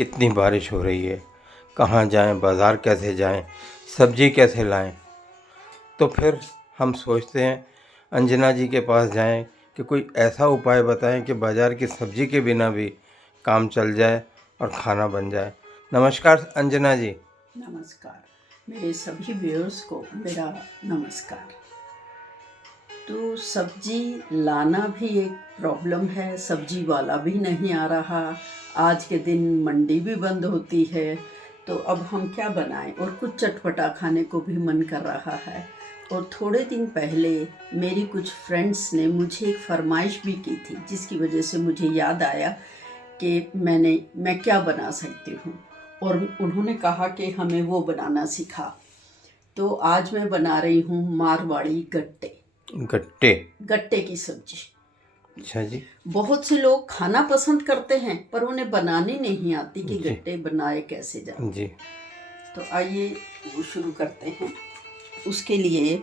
कितनी बारिश हो रही है, कहाँ जाएं, बाज़ार कैसे जाएं, सब्जी कैसे लाएं। तो फिर हम सोचते हैं अंजना जी के पास जाएं कि कोई ऐसा उपाय बताएं कि बाज़ार की सब्जी के बिना भी काम चल जाए और खाना बन जाए। नमस्कार अंजना जी। नमस्कार। मेरे सभी व्यूअर्स को मेरा नमस्कार। तो सब्जी लाना भी एक प्रॉब्लम है, सब्जी वाला भी नहीं आ रहा। आज के दिन मंडी भी बंद होती है, तो अब हम क्या बनाएं। और कुछ चटपटा खाने को भी मन कर रहा है। और थोड़े दिन पहले मेरी कुछ फ्रेंड्स ने मुझे एक फरमाइश भी की थी, जिसकी वजह से मुझे याद आया कि मैं क्या बना सकती हूँ। और उन्होंने कहा कि हमें वो बनाना सिखा। तो आज मैं बना रही हूँ मारवाड़ी गट्टे गट्टे की सब्जी। अच्छा जी। बहुत से लोग खाना पसंद करते हैं, पर उन्हें बनानी नहीं आती कि जी। गट्टे बनाए कैसे जाए। जी। तो आइए वो शुरू करते हैं। उसके लिए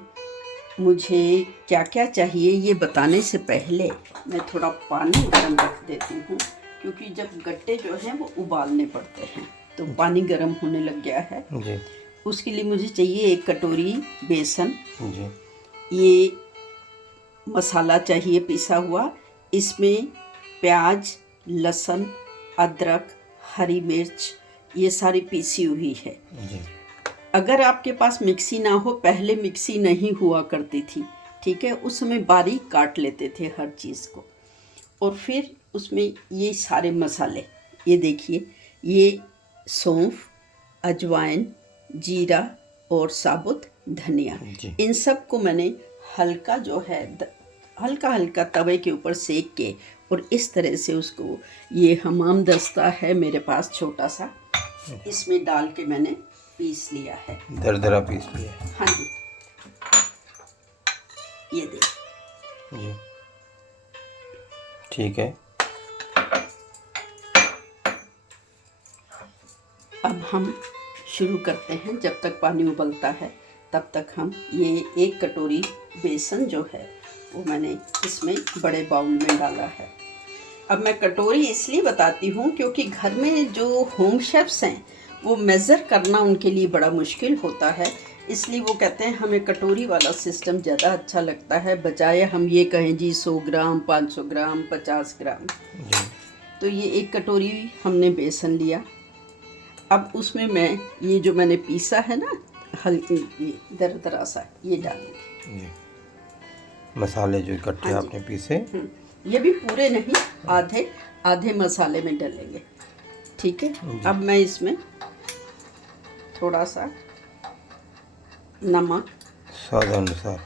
मुझे क्या क्या चाहिए ये बताने से पहले मैं थोड़ा पानी गर्म रख देती हूँ, क्योंकि जब गट्टे जो हैं वो उबालने पड़ते हैं। तो पानी गर्म होने लग गया है जी। उसके लिए मुझे चाहिए 1 कटोरी बेसन। जी। ये मसाला चाहिए पिसा हुआ। इसमें प्याज, लहसुन, अदरक, हरी मिर्च ये सारी पीसी हुई है। जी। अगर आपके पास मिक्सी ना हो, पहले मिक्सी नहीं हुआ करती थी, ठीक है, उस समय बारीक काट लेते थे हर चीज़ को। और फिर उसमें ये सारे मसाले, ये देखिए, ये सौंफ, अजवाइन, जीरा और साबुत धनिया, इन सब को मैंने हल्का जो है हल्का हल्का तवे के ऊपर सेक के, और इस तरह से उसको, ये हमाम दस्ता है मेरे पास छोटा सा, इसमें डाल के मैंने पीस लिया है। दरदरा पीस लिया है। हाँ जी, ये देखिए जी, ठीक है। अब हम शुरू करते हैं। जब तक पानी उबलता है तब तक हम ये 1 कटोरी बेसन जो है वो मैंने इसमें बड़े बाउल में डाला है। अब मैं कटोरी इसलिए बताती हूँ क्योंकि घर में जो होम शेफ्स हैं वो मेज़र करना उनके लिए बड़ा मुश्किल होता है, इसलिए वो कहते हैं हमें कटोरी वाला सिस्टम ज़्यादा अच्छा लगता है, बजाय हम ये कहें जी 100 ग्राम, 500 ग्राम, 50 ग्राम। तो ये 1 कटोरी हमने बेसन लिया। अब उसमें मैं ये जो मैंने पीसा है ना, हल्की दरदरा सा, ये डालूंगी। मसाले जो इकट्ठे आपने पीसे, ये भी पूरे नहीं, आधे आधे मसाले में डालेंगे, ठीक है। अब मैं इसमें थोड़ा सा नमक, स्वाद अनुसार,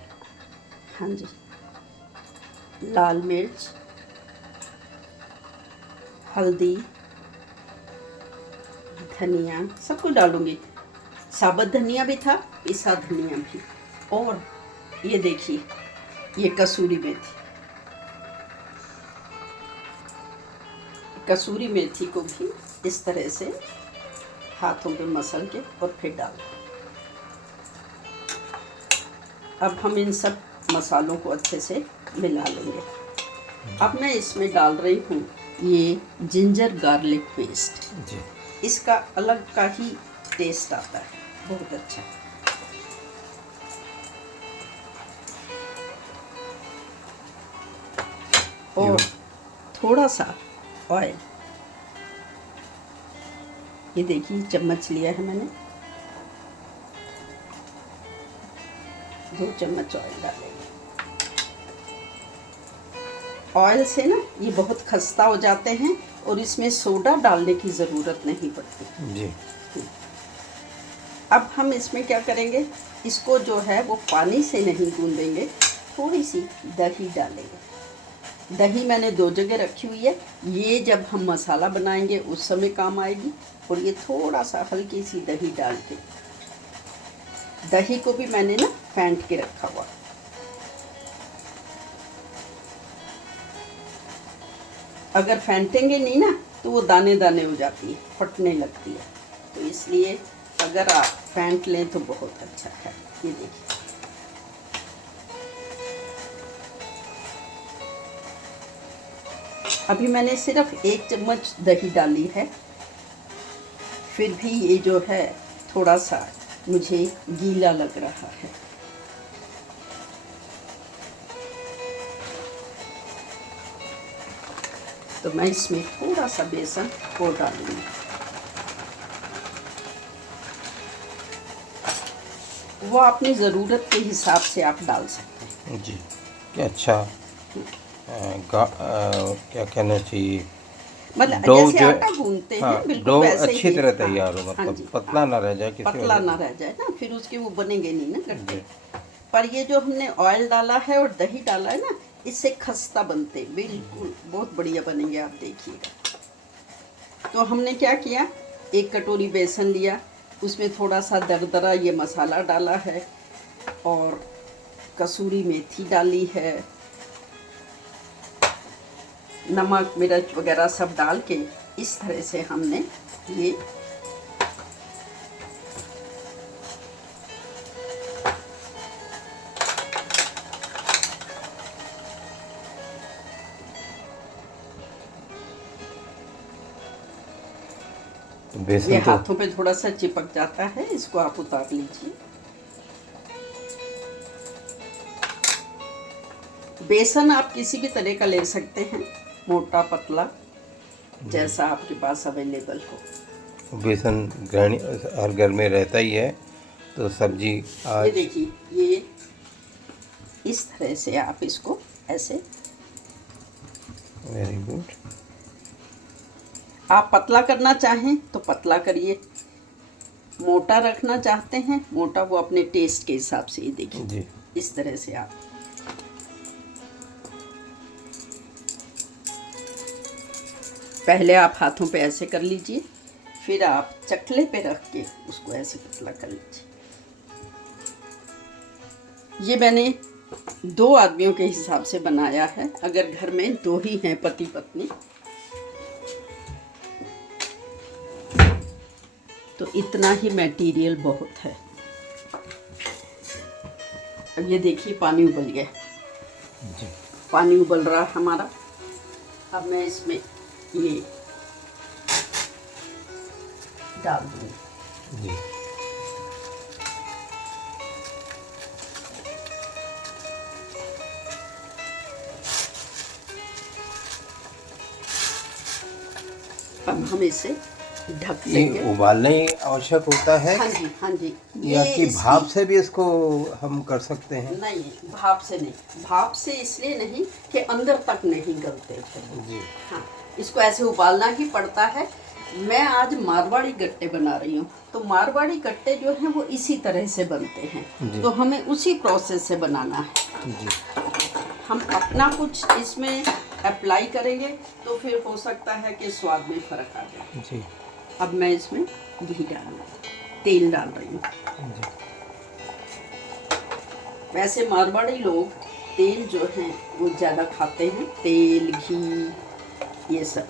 हाँ जी, लाल मिर्च, हल्दी, धनिया, सब कुछ डालूंगी। साबुत धनिया भी था, पिसा धनिया भी। और ये देखिए, ये कसूरी मेथी, कसूरी मेथी को भी इस तरह से हाथों पे मसल के और फिर डाल। अब हम इन सब मसालों को अच्छे से मिला लेंगे। अब मैं इसमें डाल रही हूँ ये जिंजर गार्लिक पेस्ट। इसका अलग का ही टेस्ट आता है, बहुत अच्छा। और थोड़ा सा ऑयल, ये देखिए चम्मच लिया है मैंने, 2 चम्मच ऑयल डालेंगे। ऑयल से ना ये बहुत खस्ता हो जाते हैं और इसमें सोडा डालने की ज़रूरत नहीं पड़ती जी। अब हम इसमें क्या करेंगे, इसको जो है वो पानी से नहीं गूंदेंगे, थोड़ी सी दही डालेंगे। दही मैंने 2 जगह रखी हुई है, ये जब हम मसाला बनाएंगे उस समय काम आएगी। और ये थोड़ा सा हल्की सी दही डाल के, दही को भी मैंने ना फेंट के रखा हुआ। अगर फेंटेंगे नहीं ना तो वो दाने दाने हो जाती है, फटने लगती है, तो इसलिए अगर आप फेंट लें तो बहुत अच्छा है। ये देखिए, अभी मैंने सिर्फ 1 चम्मच दही डाली है। फिर भी ये जो है थोड़ा सा मुझे गीला लग रहा है। तो मैं इसमें थोड़ा सा बेसन और डालूंगी। वो अपनी ज़रूरत के हिसाब से आप डाल सकते हैं। जी, क्या अच्छा क्या कहना चाहिए, मतलब डो जैसे जो आटा गूंदते हैं हाँ, बिल्कुल डो वैसे अच्छी ही। तरह हाँ, तैयार हो, हाँ मतलब जी, पतला हाँ, ना रह जाए किसी पतला वजह ना रह जाए ना, फिर उसके वो बनेंगे नहीं ना से। गट्टे। जी, पर ये जो हमने ऑयल डाला है और दही डाला है ना, इससे खस्ता बनते बिल्कुल बहुत बढ़िया बनेंगे, आप देखिएगा। तो हमने क्या किया, 1 कटोरी बेसन लिया, उसमें थोड़ा सा दरदरा ये मसाला डाला है और कसूरी मेथी डाली है, नमक मिर्च वगैरह सब डाल के इस तरह से हमने ये बेसन तो हाथों पे थोड़ा सा चिपक जाता है, इसको आप उतार लीजिए। बेसन आप किसी भी तरह का ले सकते हैं, मोटा पतला जैसा आपके पास अवेलेबल हो। बेसन गृहिणी हर घर में रहता ही है, तो सब्जी ये आज देखिए, ये इस तरह से आप इसको ऐसे, वेरी गुड। आप पतला करना चाहें तो पतला करिए, मोटा रखना चाहते हैं मोटा, वो अपने टेस्ट के हिसाब से। ये देखिए जी, इस तरह से आप पहले आप हाथों पे ऐसे कर लीजिए, फिर आप चकले पे रख के उसको ऐसे पतला कर लीजिए। ये मैंने 2 आदमियों के हिसाब से बनाया है, अगर घर में 2 ही हैं पति पत्नी तो इतना ही मटेरियल बहुत है। अब ये देखिए पानी उबल गया, जी, पानी उबल रहा है हमारा। अब मैं इसमें ये डाल दूँगी। जी। अब हम इसे ढक ये देंगे। उबालना ही आवश्यक होता है हाँ जी, हाँ जी। या कि इसकी- भाप से भी इसको हम कर सकते हैं? नहीं, भाप से नहीं। भाप से इसलिए नहीं कि अंदर तक नहीं गलते थे। जी, हाँ, इसको ऐसे उबालना ही पड़ता है। मैं आज मारवाड़ी गट्टे बना रही हूँ, तो मारवाड़ी गट्टे जो हैं वो इसी तरह से बनते जी। हैं, तो हमें उसी प्रोसेस से बनाना है। जी, हम अपना कुछ इसमें अप्लाई करेंगे तो फिर हो सकता है कि स्वाद में फ़र्क आ जाए। जी, अब मैं इसमें घी तेल डाल रही हूँ। जी। वैसे मारवाड़ी लोग तेल जो हैं वो ज़्यादा खाते हैं, तेल घी ये सब।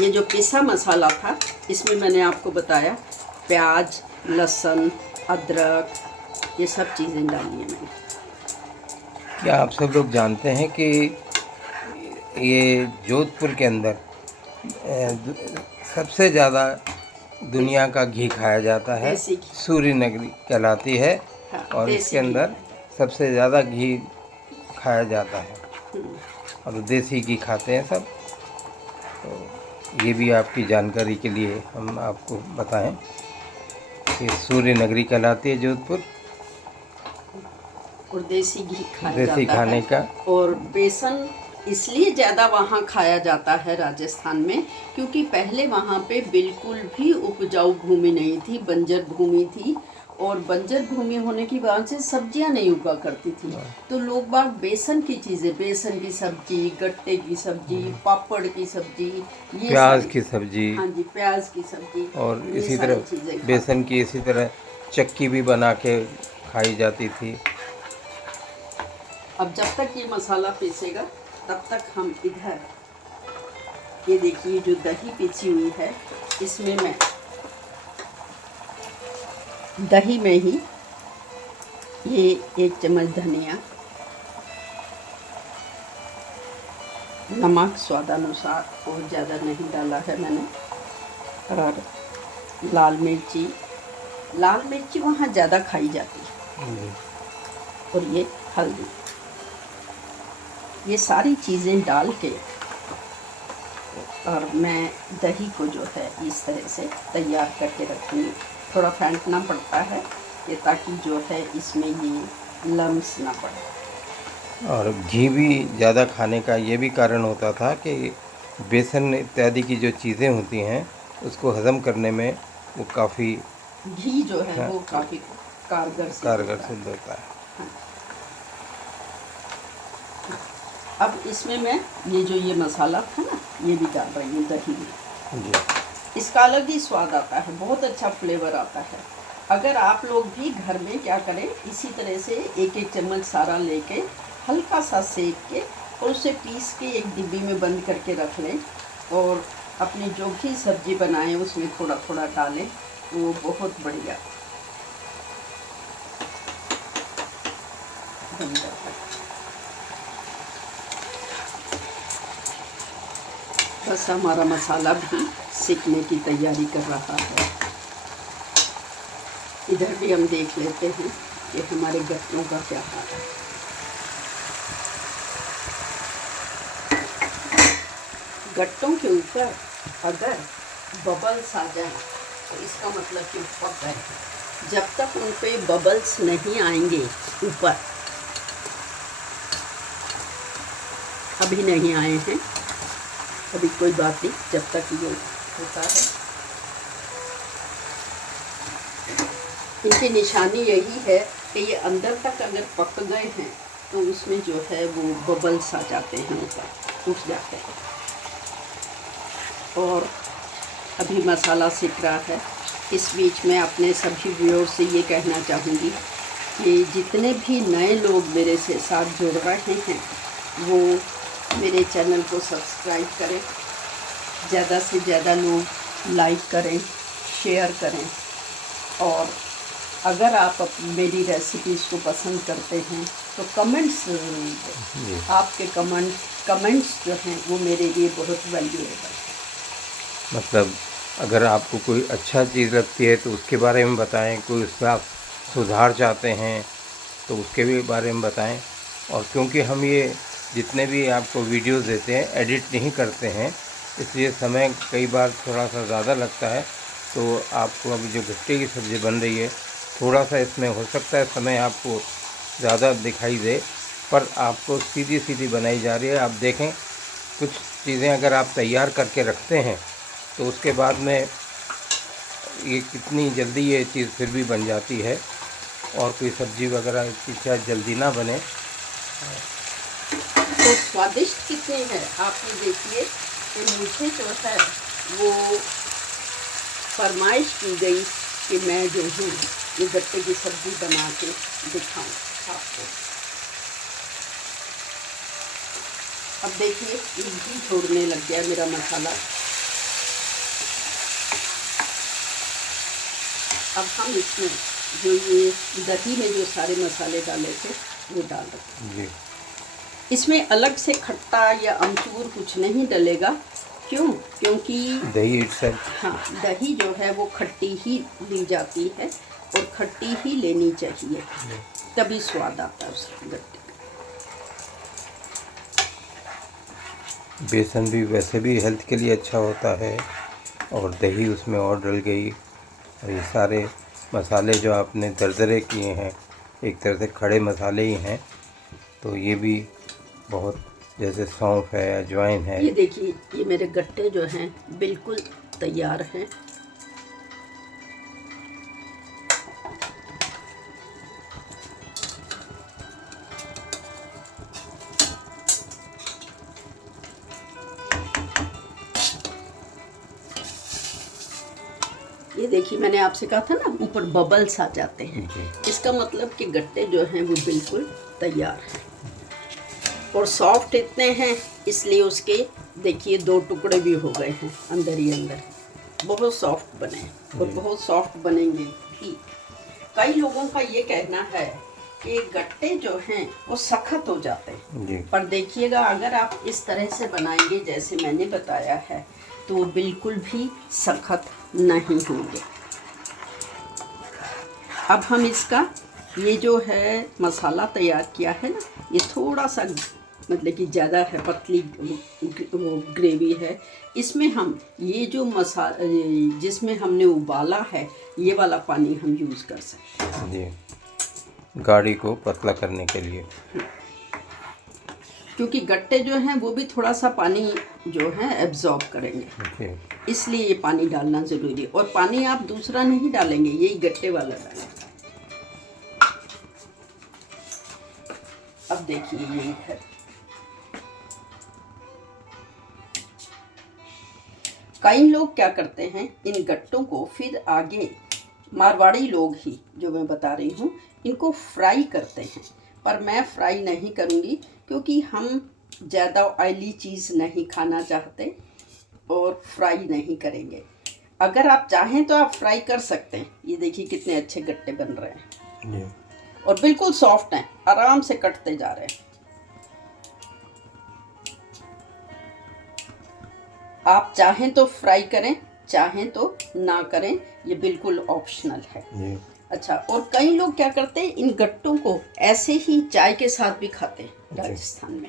ये जो पिसा मसाला था इसमें मैंने आपको बताया प्याज, लहसुन, अदरक, ये सब चीज़ें डाली हैं मैंने। क्या आप सब लोग जानते हैं कि ये जोधपुर के अंदर सबसे ज़्यादा दुनिया का घी खाया जाता है, देसी घी। सूर्य नगरी कहलाती है, हाँ, और देसी इसके घी अंदर सबसे ज़्यादा घी खाया जाता है, हम्म। और देसी घी खाते हैं सब। तो ये भी आपकी जानकारी के लिए हम आपको बताएं कि सूर्य नगरी कहलाती है जोधपुर, और देसी घी खाया देसी जाता खाने है। का। और बेसन इसलिए ज़्यादा वहाँ खाया जाता है राजस्थान में, क्योंकि पहले वहाँ पे बिल्कुल भी उपजाऊ भूमि नहीं थी, बंजर भूमि थी, और बंजर भूमि होने की वजह से सब्जियां नहीं उगा करती थी। तो लोग बाग बेसन की चीज़ें, बेसन की सब्जी, गट्टे की सब्जी, पापड़ की सब्जी, ये प्याज सारी- की सब्जी, हाँ जी, प्याज की सब्जी, और ये इसी सारी तरह चीज़ें खाते बेसन की इसी तरह चक्की भी बना के खाई जाती थी। अब जब तक ये मसाला पीसेगा तब तक हम इधर ये देखिए जो दही पीसी हुई है इसमें मैं दही में ही ये 1 चम्मच धनिया, नमक स्वादानुसार, और ज़्यादा नहीं डाला है मैंने, और लाल मिर्ची वहाँ ज़्यादा खाई जाती है। और ये हल्दी, ये सारी चीज़ें डाल के और मैं दही को जो है इस तरह से तैयार करके रखूँगी। थोड़ा फेंटना पड़ता है ये, ताकि जो है इसमें ये लम्स ना पड़े। और घी भी ज़्यादा खाने का ये भी कारण होता था कि बेसन इत्यादि की जो चीज़ें होती हैं उसको हज़म करने में वो काफ़ी घी जो है वो काफ़ी कारगर सिद्ध होता है। अब इसमें मैं ये मसाला था ना, ये भी डाल रही हूँ दही में जी। इसका अलग ही स्वाद आता है, बहुत अच्छा फ्लेवर आता है। अगर आप लोग भी घर में क्या करें, इसी तरह से एक एक चम्मच सारा लेके हल्का सा सेक के और उसे पीस के एक डिब्बी में बंद करके रख लें और अपनी जो भी सब्जी बनाएं उसमें थोड़ा थोड़ा डालें, वो बहुत बढ़िया बन जाता है। बस हमारा मसाला भी सीखने की तैयारी कर रहा है। इधर भी हम देख लेते हैं कि हमारे गट्टों का क्या हाल है। गट्टों के ऊपर अगर बबल्स आ जाए तो इसका मतलब कि पक गए। जब तक उन पे बबल्स नहीं आएंगे ऊपर, अभी नहीं आए हैं, अभी कोई बात नहीं, जब तक ये होता है। इनकी निशानी यही है कि ये अंदर तक अगर पक गए हैं तो उसमें जो है वो बबल्स आ जाते हैं, ऊपर उठ जाते हैं। और अभी मसाला सीख रहा है। इस बीच में अपने सभी व्यूअर्स से ये कहना चाहूँगी कि जितने भी नए लोग मेरे से साथ जुड़ रहे हैं वो मेरे चैनल को सब्सक्राइब करें, ज़्यादा से ज़्यादा लोग लाइक करें, शेयर करें। और अगर आप मेरी रेसिपीज़ को पसंद करते हैं तो कमेंट्स ज़रूर दें। आपके कमेंट्स जो हैं वो मेरे लिए बहुत वैल्यूएबल है। मतलब अगर आपको कोई अच्छा चीज़ लगती है तो उसके बारे में बताएं, कोई उसमें आप सुधार चाहते हैं तो उसके भी बारे में बताएं। और क्योंकि हम ये जितने भी आपको वीडियोस देते हैं एडिट नहीं करते हैं, इसलिए समय कई बार थोड़ा सा ज़्यादा लगता है। तो आपको अभी जो गट्टे की सब्ज़ी बन रही है, थोड़ा सा इसमें हो सकता है समय आपको ज़्यादा दिखाई दे, पर आपको सीधी सीधी बनाई जा रही है। आप देखें, कुछ चीज़ें अगर आप तैयार करके रखते हैं तो उसके बाद में ये कितनी जल्दी ये चीज़ फिर भी बन जाती है। और कोई सब्ज़ी वगैरह की शायद जल्दी ना बने। तो स्वादिष्ट कितनी है आप ये देखिए कि मुझे जो है वो फरमाइश की गई कि मैं जो हूँ ये गट्टे की सब्ज़ी बना के दिखाऊँ आपको। अब देखिए ये घी छोड़ने लग गया मेरा मसाला। अब हम इसमें जो ये दही में जो सारे मसाले डाले थे वो डाल दें। इसमें अलग से खट्टा या अमचूर कुछ नहीं डलेगा। क्यों? क्योंकि दही इटसेल्फ, हाँ, दही जो है वो खट्टी ही ली जाती है और खट्टी ही लेनी चाहिए, तभी स्वाद आता है उसके गट्टे। बेसन भी वैसे भी हेल्थ के लिए अच्छा होता है और दही उसमें और डल गई। और ये सारे मसाले जो आपने दरदरे किए हैं, एक तरह से खड़े मसाले ही हैं, तो ये भी बहुत, जैसे सौंफ है, अजवाइन है। ये देखिए ये मेरे गट्टे जो हैं बिल्कुल तैयार हैं। ये देखिए मैंने आपसे कहा था ना ऊपर बबल्स आ जाते हैं, इसका मतलब कि गट्टे जो हैं वो बिल्कुल तैयार हैं और सॉफ्ट इतने हैं, इसलिए उसके देखिए 2 टुकड़े भी हो गए हैं अंदर ही अंदर। बहुत सॉफ्ट बने हैं और बहुत सॉफ्ट बनेंगे भी। कई लोगों का ये कहना है कि गट्टे जो हैं वो सख्त हो जाते हैं, पर देखिएगा अगर आप इस तरह से बनाएंगे जैसे मैंने बताया है तो वो बिल्कुल भी सख्त नहीं होंगे। अब हम इसका ये जो है मसाला तैयार किया है ना, ये थोड़ा सा मतलब कि ज़्यादा है, पतली वो ग्रेवी है। इसमें हम ये जो जिसमें हमने उबाला है, ये वाला पानी हम यूज़ कर सकते हैं जी, गाढ़ी को पतला करने के लिए। क्योंकि गट्टे जो हैं वो भी थोड़ा सा पानी जो है एब्जॉर्ब करेंगे, जी, इसलिए ये पानी डालना ज़रूरी है। और पानी आप दूसरा नहीं डालेंगे, यही गट्टे वाला डालेंगे। अब देखिए यही है। कई लोग क्या करते हैं, इन गट्टों को फिर आगे, मारवाड़ी लोग ही जो मैं बता रही हूँ, इनको फ्राई करते हैं। पर मैं फ्राई नहीं करूँगी, क्योंकि हम ज़्यादा ऑयली चीज़ नहीं खाना चाहते और फ्राई नहीं करेंगे। अगर आप चाहें तो आप फ्राई कर सकते हैं। ये देखिए कितने अच्छे गट्टे बन रहे हैं जी, और बिल्कुल सॉफ्ट हैं, आराम से कटते जा रहे हैं। आप चाहें तो फ्राई करें, चाहें तो ना करें, ये बिल्कुल ऑप्शनल है। जी, अच्छा, और कई लोग क्या करते हैं, इन गट्टों को ऐसे ही चाय के साथ भी खाते हैं। राजस्थान में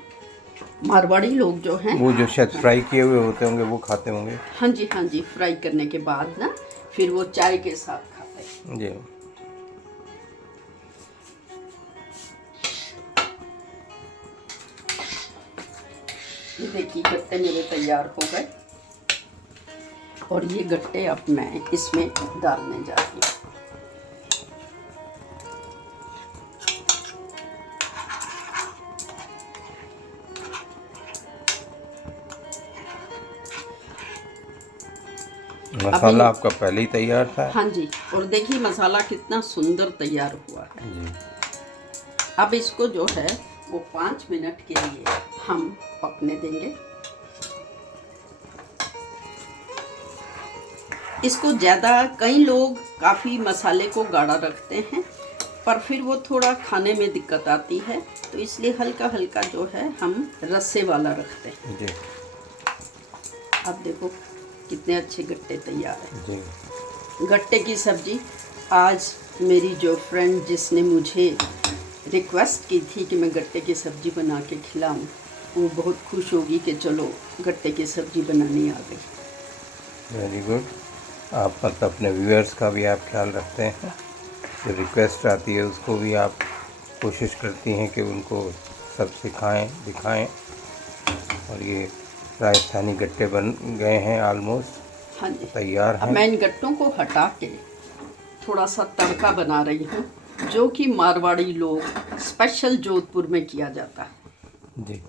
मारवाड़ी लोग जो हैं, वो जो शायद फ्राई किए हुए होते होंगे वो खाते होंगे। हाँ जी हाँ जी, फ्राई करने के बाद ना फिर वो चाय के साथ खाते हैं। जी, ये देखिए गट्टे मेरे तैयार हो गए और ये गट्टे अब मैं इसमें डालने जा रही हूँ। मसाला आपका पहले ही तैयार था। हाँ जी, और देखिए मसाला कितना सुंदर तैयार हुआ है। जी, अब इसको जो है वो 5 मिनट के लिए हम पकने देंगे। इसको ज़्यादा, कई लोग काफ़ी मसाले को गाढ़ा रखते हैं, पर फिर वो थोड़ा खाने में दिक्कत आती है, तो इसलिए हल्का हल्का जो है हम रस्से वाला रखते हैं। जी, अब देखो कितने अच्छे गट्टे तैयार हैं। जी, गट्टे की सब्ज़ी आज मेरी जो फ्रेंड जिसने मुझे रिक्वेस्ट की थी कि मैं गट्टे की सब्ज़ी बना के खिलाऊं, वो बहुत खुश होगी कि चलो गट्टे की सब्ज़ी बनानी आ गई। Very good. आप मतलब अपने व्यूअर्स का भी आप ख्याल रखते हैं, जो रिक्वेस्ट आती है उसको भी आप कोशिश करती हैं कि उनको सब सिखाएं, दिखाएं। और ये राजस्थानी गट्टे बन गए हैं, ऑलमोस्ट हाँ जी, तैयार अब हैं। मैं इन गट्टों को हटा के थोड़ा सा तड़का बना रही हूँ, जो कि मारवाड़ी लोग स्पेशल जोधपुर में किया जाता है। जी,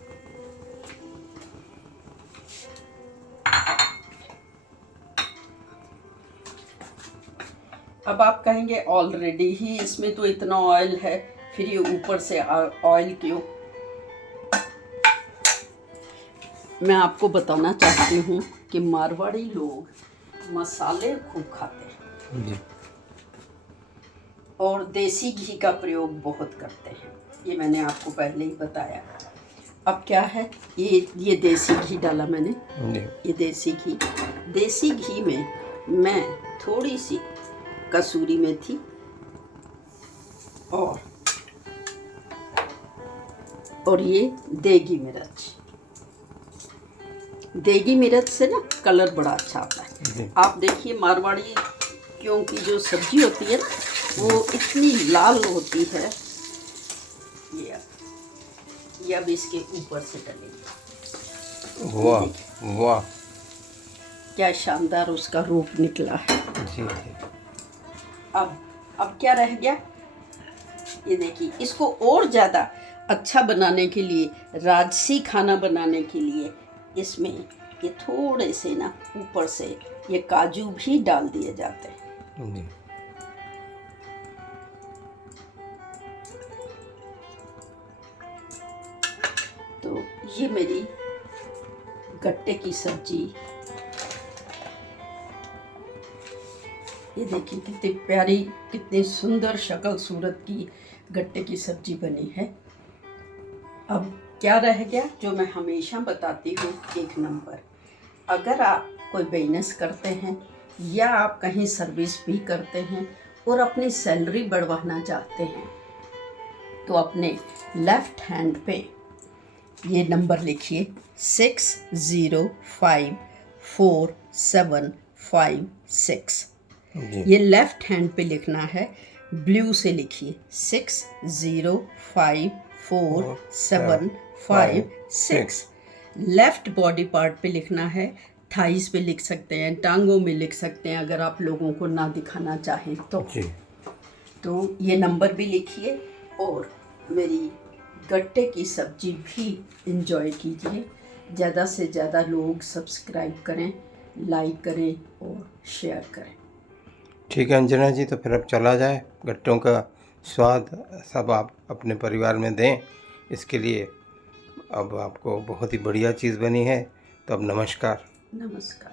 अब आप कहेंगे ऑलरेडी ही इसमें तो इतना ऑयल है, फिर ये ऊपर से ऑयल क्यों? मैं आपको बताना चाहती हूँ कि मारवाड़ी लोग मसाले खूब खाते हैं जी, और देसी घी का प्रयोग बहुत करते हैं। ये मैंने आपको पहले ही बताया। अब क्या है, ये देसी घी डाला मैंने, जी, ये देसी घी में मैं थोड़ी सी कसूरी मेथी और ये देगी मिर्च से ना कलर बड़ा अच्छा आता है। जी, आप देखिए मारवाड़ी क्योंकि जो सब्जी होती है ना, वो इतनी लाल होती है। ये अब इसके ऊपर से डलेगी। वाह वाह, क्या शानदार उसका रूप निकला है। जी, जी, अब क्या रह गया, ये देखिए, इसको और ज़्यादा अच्छा बनाने के लिए, राजसी खाना बनाने के लिए इसमें ये थोड़े से ना ऊपर से ये काजू भी डाल दिए जाते हैं। जी, तो ये मेरी गट्टे की सब्जी, ये देखिए कितनी प्यारी, कितनी सुंदर शक्ल सूरत की गट्टे की सब्जी बनी है। अब क्या रह गया, जो मैं हमेशा बताती हूँ, 1 नंबर, अगर आप कोई बिजनेस करते हैं या आप कहीं सर्विस भी करते हैं और अपनी सैलरी बढ़वाना चाहते हैं तो अपने लेफ्ट हैंड पे ये नंबर लिखिए 60544756। जी ये लेफ्ट हैंड पे लिखना है, ब्लू से लिखिए 60544756। लेफ्ट बॉडी पार्ट पे लिखना है, थाइस पे लिख सकते हैं, टांगों में लिख सकते हैं अगर आप लोगों को ना दिखाना चाहें जी। तो ये नंबर भी लिखिए और मेरी गट्टे की सब्जी भी इंजॉय कीजिए। ज़्यादा से ज़्यादा लोग सब्सक्राइब करें, लाइक करें और शेयर करें। ठीक है अंजना जी, तो फिर अब चला जाए, गट्टों का स्वाद सब आप अपने परिवार में दें। इसके लिए अब आपको बहुत ही बढ़िया चीज़ बनी है, तो अब नमस्कार। नमस्कार।